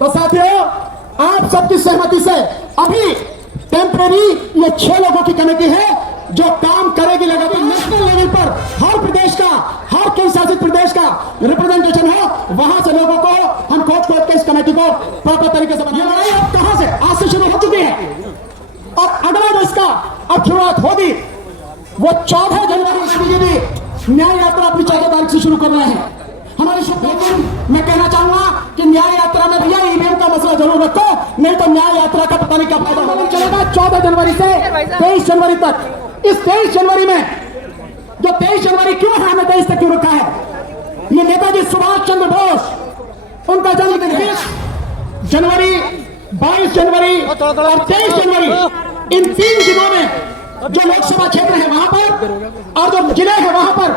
तो साथियों, आप सबकी सहमति से अभी टेम्परेरी ये 6 लोगों की कमेटी है जो काम करेगी लगातार नेशनल लेवल पर। हर प्रदेश का, हर केंद्र शासित प्रदेश का रिप्रेजेंटेशन हो, वहां से लोगों को हम खोज के इस कमेटी को प्रॉपर तरीके से बनाएंगे। लड़ाई अब कहां से आज से शुरू हो चुकी है और अगला जो इसका अब शुरुआत होगी वो 14 जनवरी से न्याय यात्रा अपनी 14 तारीख से शुरू कर रहे हैं। हमारे शुभकामनाएं मैं कहना चाहूंगा कि न्याय यात्रा में भैया ईवीएम का मसला जरूर रखो, नहीं तो न्याय यात्रा का पता नहीं क्या फायदा होगा। चलेगा 14 जनवरी से 23 जनवरी तक। इस 23 जनवरी में जो 23 जनवरी क्यों है, हमें 23 तक क्यों रखा है? ये नेताजी सुभाष चंद्र बोस उनका जन्मदिन है। 20 जनवरी, 22 जनवरी और 23 जनवरी, इन 3 दिनों में जो लोकसभा क्षेत्र है वहां पर और जो जिले हैं वहां पर,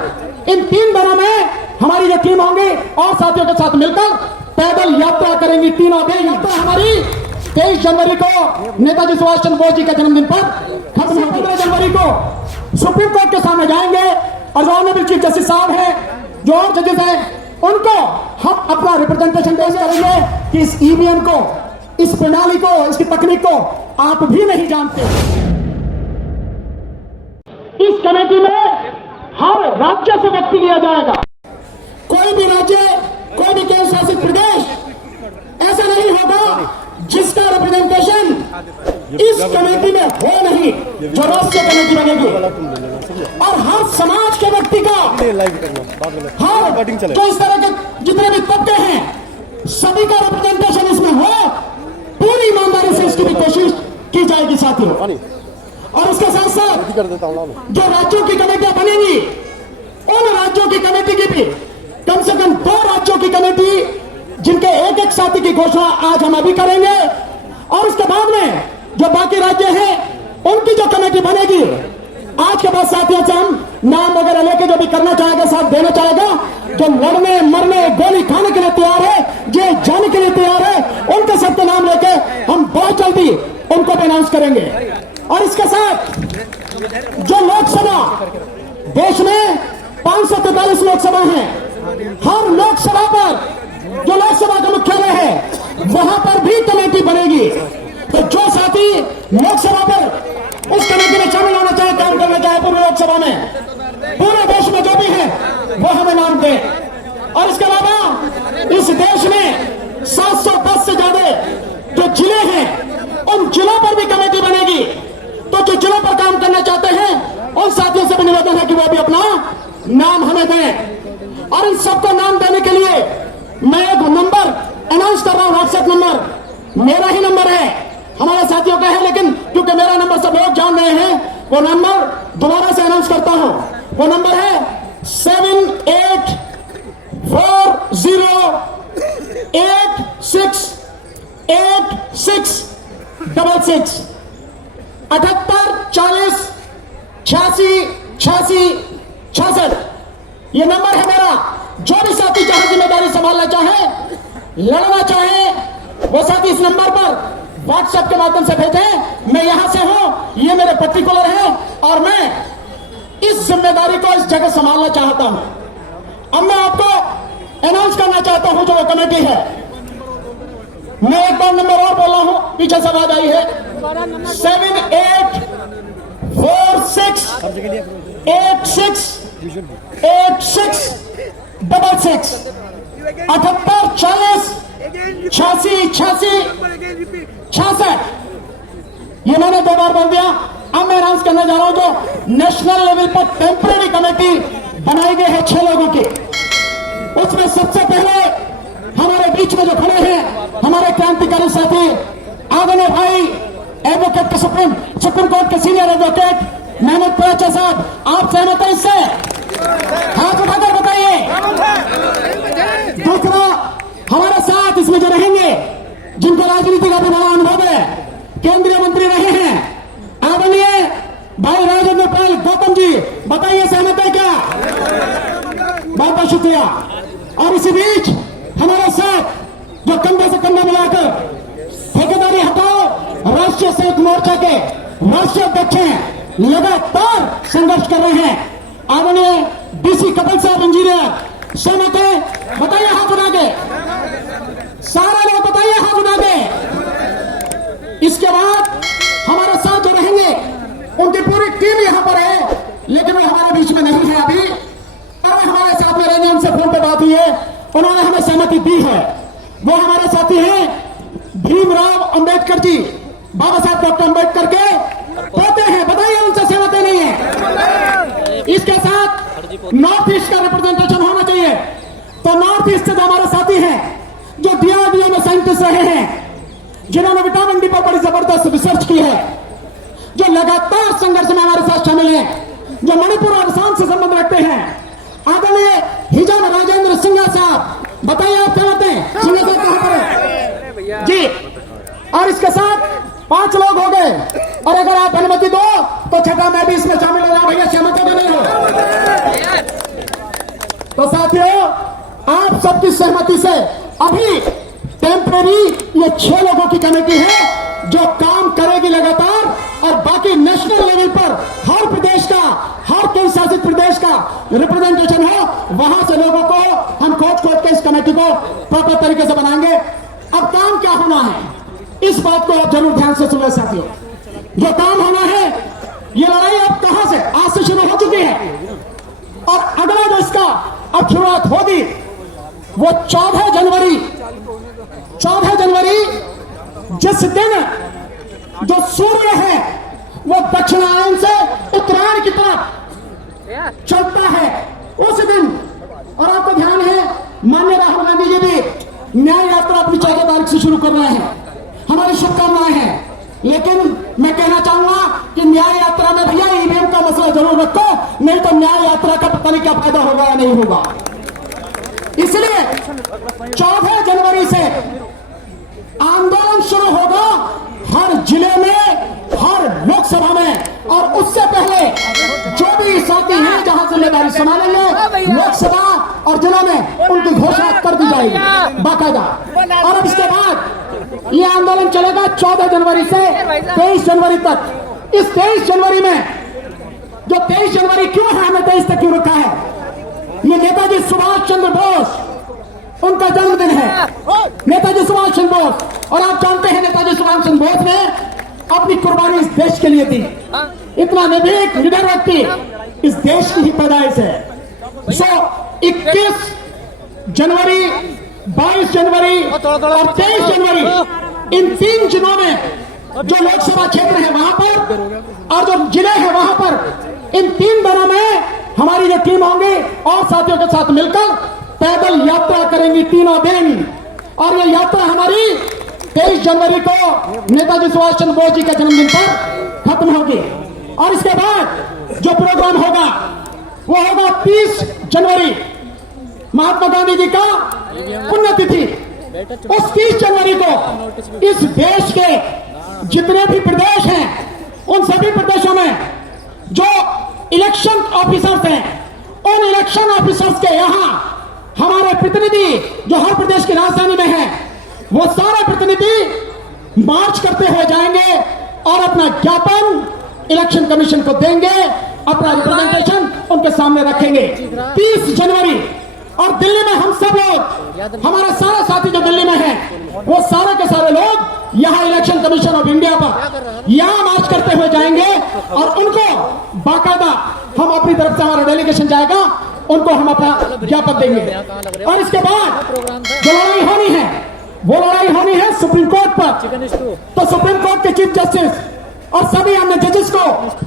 इन 3 दिनों में हमारी जो टीम होंगी और साथियों के साथ मिलकर पैदल यात्रा करेंगी। तीनों दिन यात्रा हमारी 23 जनवरी को नेताजी सुभाष चंद्र बोस जी के जन्मदिन पर खत्म है। 15 जनवरी को सुप्रीम कोर्ट के सामने जाएंगे और जो ऑनरेबल चीफ जस्टिस साहब हैं, जो और जजेस हैं, उनको हम अपना रिप्रेजेंटेशन पेश करेंगे कि इस ईवीएम को, इस प्रणाली को, इसकी तकनीक को आप भी नहीं जानते। इस कमेटी में हर राज्य से व्यक्ति लिया जाएगा। कोई भी राज्य, कोई भी केंद्र शासित प्रदेश ऐसा नहीं होगा जिसका रिप्रेजेंटेशन इस कमेटी में हो नहीं, जो राष्ट्रीय कमेटी बनेगी। और हर समाज के व्यक्ति का, हर जो इस तरह के जितने भी तबके हैं, सभी का रिप्रेजेंटेशन इसमें हो, पूरी ईमानदारी से इसकी भी कोशिश की जाएगी साथियों। और उसके साथ साथ जो राज्यों की कमेटियां बनेंगी, उन राज्यों की कमेटी की भी कम से कम 2 राज्यों की कमेटी, जिनके एक साथी की घोषणा आज हम अभी करेंगे। और उसके बाद में जो बाकी राज्य हैं उनकी जो कमेटी बनेगी, आज के बाद साथियों से हम नाम वगैरह लेके जो भी करना चाहेगा, साथ देना चाहेगा, जो लड़ने मरने गोली खाने के लिए तैयार है, जेल जाने के लिए तैयार है, उनके सबके नाम लेके हम बहुत जल्दी उनको भी अनाउंस करेंगे। और इसके साथ जो लोकसभा, देश में 543 लोकसभा है, हर लोकसभा पर जो लोकसभा का मुख्यालय है वहां पर भी कमेटी बनेगी। तो जो साथी लोकसभा पर उस कमेटी में शामिल होना चाहे, काम करना चाहे पूरे लोकसभा में, पूरे देश में जो भी है वो हमें नाम दे। और इसके अलावा इस देश में 710 से ज्यादा जो जिले हैं, उन जिलों पर भी कमेटी बनेगी। तो जो जिलों पर काम करना चाहते हैं उन साथियों से भी निवेदन है कि वो भी अपना नाम हमें दें। और इन सबको नाम देने के लिए मैं एक नंबर अनाउंस कर रहा हूं, व्हाट्सएप नंबर मेरा ही नंबर है, हमारे साथियों का है, लेकिन क्योंकि मेरा नंबर सब लोग जान रहे हैं, वो नंबर दोबारा से अनाउंस करता हूं। वो नंबर है 7840868666 78 40 86 86 66। ये नंबर है मेरा। जो भी साथी चाहे जिम्मेदारी संभालना चाहे, लड़ना चाहे, वो साथी इस नंबर पर व्हाट्सएप के माध्यम से भेजें। मैं यहां से हूं, ये मेरे पर्टिकुलर है और मैं इस जिम्मेदारी को इस जगह संभालना चाहता हूं। अब मैं आपको अनाउंस करना चाहता हूं जो वो कमेटी है। मैं एक बार नंबर और बोल रहा हूं, पीछे से आवाज आई है 7846868666 78 40 86 86 66। ये मैंने 2 बार बोल दिया। अब मैं अनाउंस करने जा रहा हूं जो नेशनल लेवल पर टेम्परेरी कमेटी बनाई गई है 6 लोगों की। उसमें सबसे पहले हमारे बीच में जो खड़े हैं हमारे क्रांतिकारी साथी आदरणीय भाई एडवोकेट के सुप्रीम कोर्ट के सीनियर एडवोकेट महमूद कुरैशी साहब, आप सहमत हैं इससे? हाथ उठाकर बताइए। दूसरा, हमारे साथ इसमें जो रहेंगे, जिनको राजनीति का भी बड़ा अनुभव है, केंद्रीय मंत्री रहे हैं, आदरणीय भाई राजेंद्र पाल गौतम जी, बताइए सहमत है क्या? बहुत बहुत शुक्रिया। और इसी बीच हमारे साथ जो कंधे से कंधा मिलाकर ठेकेदारी हटाओ राष्ट्रीय संयुक्त मोर्चा के राष्ट्रीय अध्यक्ष हैं, लगातार संघर्ष कर रहे हैं, आदरणीय डीसी कपिल साहब इंजीनियर, सहमत है? बताइए हाथ उठा के, सारे लोग बताइए हाथ सहमति दी है वो हमारे साथी हैं भीमराव अंबेडकर जी, बाबा साहब डॉक्टर अंबेडकर के पोते हैं। बताइए उनसे सहमति नहीं है। इसके साथ नॉर्थ ईस्ट का रिप्रेजेंटेशन होना चाहिए। तो नॉर्थ ईस्ट से जो हमारे साथी हैं जो DRDO में साइंटिस्ट रहे हैं, जिन्होंने विटामिन डी पर बड़ी जबरदस्त रिसर्च की है, जो लगातार संघर्ष में हमारे साथ शामिल हैं, जो मणिपुर और असम से संबंध रखते हैं, आदरणीय हिजाम राजेंद्र सिंघा साहब, बताइए आप सहमत हैं? सिंघा साहब कहां पर है जी? और इसके साथ 5 लोग हो गए, और अगर आप अनुमति दो तो छठा मैं भी इसमें शामिल हो रहा हूं। भैया सहमत हो नहीं हो? तो साथियों, आप सबकी सहमति से अभी टेम्परेरी ये 6 लोगों की कमेटी है जो काम करेगी लगातार, और बाकी नेशनल लेवल पर हर प्रदेश का, हर केंद्र शासित प्रदेश का रिप्रेजेंटेशन हो, वहां से लोगों को हम खोज के इस कमेटी को प्रॉपर तरीके से बनाएंगे। अब काम क्या होना है, इस बात को आप जरूर ध्यान से सुनिए साथियों। जो काम होना है, ये लड़ाई अब कहां से, आज से शुरू हो चुकी है, और अगला जो इसका अब शुरुआत होगी वो 14 जनवरी, जिस दिन जो सूर्य है वो दक्षिणायन से उत्तरायण की तरफ चलता है, उस दिन। और आपको ध्यान है, माननीय राहुल गांधी जी भी न्याय यात्रा अपनी 14 तारीख से शुरू कर रहे हैं। हमारी शुभकामनाएं हैं, लेकिन मैं कहना चाहूंगा कि न्याय यात्रा में भैया ईवीएम का मसला जरूर रखो, नहीं तो न्याय यात्रा का पता नहीं क्या फायदा होगा या नहीं होगा। इसलिए 14 जनवरी से आंदोलन शुरू होगा हर जिले में, हर लोकसभा में, और उससे पहले जो भी साथी हैं जहां जिम्मेदारी संभालेंगे लोकसभा और जिला में, उनकी घोषणा कर दी जाएगी बाकायदा। और अब इसके बाद ये आंदोलन चलेगा 14 जनवरी से 23 जनवरी तक। इस 23 जनवरी में, जो 23 जनवरी क्यों है, हमें 23 तक क्यों रखा है, ये नेताजी सुभाष चंद्र बोस, उनका जन्मदिन है, नेताजी सुभाष चंद्र बोस। और आप जानते हैं नेताजी सुभाष चंद्र बोस ने अपनी कुर्बानी इस देश के लिए दी। इतना निर्भीक निडर व्यक्ति इस देश की ही पैदाइश है। 21 जनवरी, 22 जनवरी और 23 जनवरी, इन 3 दिनों में जो लोकसभा क्षेत्र है वहां पर और जो जिले हैं वहां पर, इन 3 दिनों में हमारी जो टीम होंगी और साथियों के साथ मिलकर पैदल यात्रा करेंगी 3 दिन। और ये यात्रा हमारी 23 जनवरी को नेताजी सुभाष चंद्र बोस जी के जन्मदिन पर खत्म होगी। और इसके बाद जो प्रोग्राम होगा वो होगा 30 जनवरी, महात्मा गांधी जी का पुण्यतिथि। उस 30 जनवरी को इस देश के जितने भी प्रदेश हैं, उन सभी प्रदेशों में जो इलेक्शन ऑफिसर्स हैं, उन इलेक्शन ऑफिसर्स के यहां हमारे प्रतिनिधि जो हर प्रदेश की राजधानी में है, वो सारे प्रतिनिधि मार्च करते हुए जाएंगे और अपना ज्ञापन इलेक्शन कमीशन को देंगे, अपना रिप्रेजेंटेशन उनके सामने रखेंगे 30 जनवरी। और दिल्ली में हम सब लोग, हमारे सारे साथी जो दिल्ली में हैं, वो सारे के सारे लोग यहां इलेक्शन कमीशन ऑफ इंडिया पर यहां मार्च करते हुए जाएंगे, और उनको बाकायदा हम अपनी तरफ से, हमारा डेलीगेशन जाएगा, उनको हम अपना ज्ञापन देंगे। और इसके बाद जो लड़ाई होनी है, वो लड़ाई होनी है सुप्रीम कोर्ट पर। तो सुप्रीम कोर्ट के चीफ जस्टिस और सभी अन्य जजेस को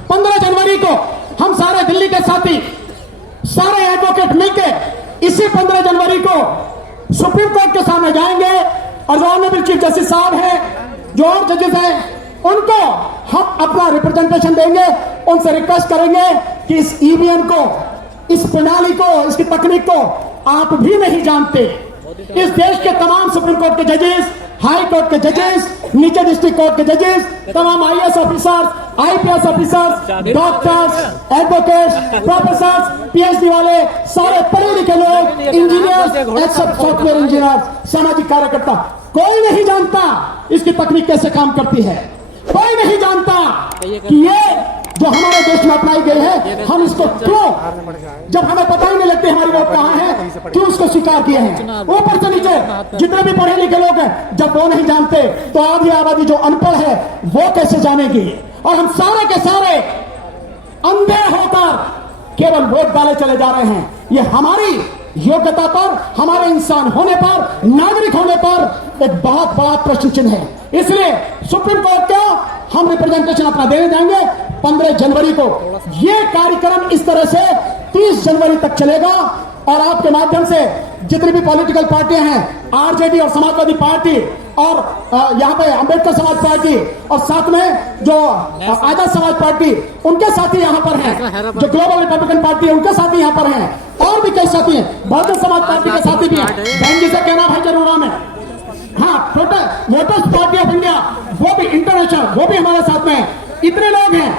15 जनवरी को हम सारे दिल्ली के साथी, सारे एडवोकेट मिलकर इसी 15 जनवरी को सुप्रीम कोर्ट के सामने जाएंगे, और जो ऑनरेबल चीफ जस्टिस साहब हैं, जो और जजेस हैं, उनको हम अपना रिप्रेजेंटेशन देंगे, उनसे रिक्वेस्ट करेंगे कि इस ईवीएम को, इस प्रणाली को, इसकी तकनीक को आप भी नहीं जानते। इस देश के तमाम सुप्रीम कोर्ट के जजेस, हाई कोर्ट के जजेस, नीचे डिस्ट्रिक्ट कोर्ट के जजेस, तमाम IAS officers, IPS officers, doctors, advocates, professors, PhD वाले, सारे पढ़े लिखे लोग, इंजीनियर्स, एक्सेप्ट सॉफ्टवेयर इंजीनियर, सामाजिक कार्यकर्ता, कोई नहीं जानता इसकी तकनीक कैसे काम करती है। कोई नहीं जानता कि ये जो हमारे देश में अपनाई गई है, हम इसको क्यों, जब हमें पता ही नहीं लगती हमारी वोट कहां है, क्यों इसको स्वीकार किए हैं। ऊपर से नीचे जितने भी पढ़े लिखे लोग हैं, जब वो नहीं जानते तो आधी आबादी जो अनपढ़ है वो कैसे जानेगी। और हम सारे के सारे अंधे होकर केवल वोट डाले चले जा रहे हैं। ये हमारी योग्यता पर, हमारे इंसान होने पर, नागरिक होने पर एक बहुत बड़ा प्रश्न चिन्ह है। इसलिए सुप्रीम कोर्ट को हम रिप्रेजेंटेशन अपना देने जाएंगे 15 जनवरी को। यह कार्यक्रम इस तरह से 30 जनवरी तक चलेगा और आपके माध्यम से जितनी भी पॉलिटिकल पार्टियां हैं, आरजेडी और समाजवादी पार्टी और यहाँ पे अंबेडकर समाज पार्टी और साथ में जो आजाद समाज पार्टी, उनके साथी यहाँ पर हैं, जो ग्लोबल रिपब्लिकन पार्टी है उनके साथी यहाँ पर हैं, और भी कई साथी हैं, बहुजन समाज पार्टी के साथी भी हैं। बहन जी से कहना भाई जरूर में, हाँ, total voters party of India, वो भी इंटरनेशनल, वो भी हमारे साथ में है। इतने लोग हैं,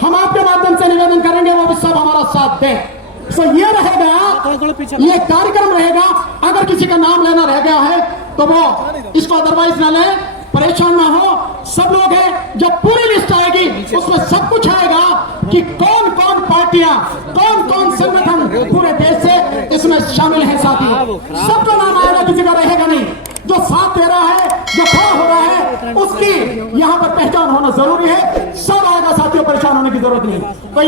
हम आपके माध्यम से निवेदन करेंगे वो भी सब हमारा साथ दें। तो ये रहेगा, ये कार्यक्रम रहेगा। अगर किसी का नाम लेना रह गया है तो वो इसको अदरवाइज ना ले, परेशान ना हो। सब लोग हैं, जब पूरी लिस्ट आएगी उसमें सब कुछ आएगा कि कौन कौन पार्टियां, कौन कौन संगठन पूरे देश से इसमें शामिल हैं। साथी सबका नाम आएगा, किसी का रहेगा नहीं। जो साथ दे रहा है, जो खड़ा हो रहा है, उसकी यहाँ पर पहचान होना जरूरी है। सब आएगा साथियों, परेशान होने की जरूरत नहीं। तो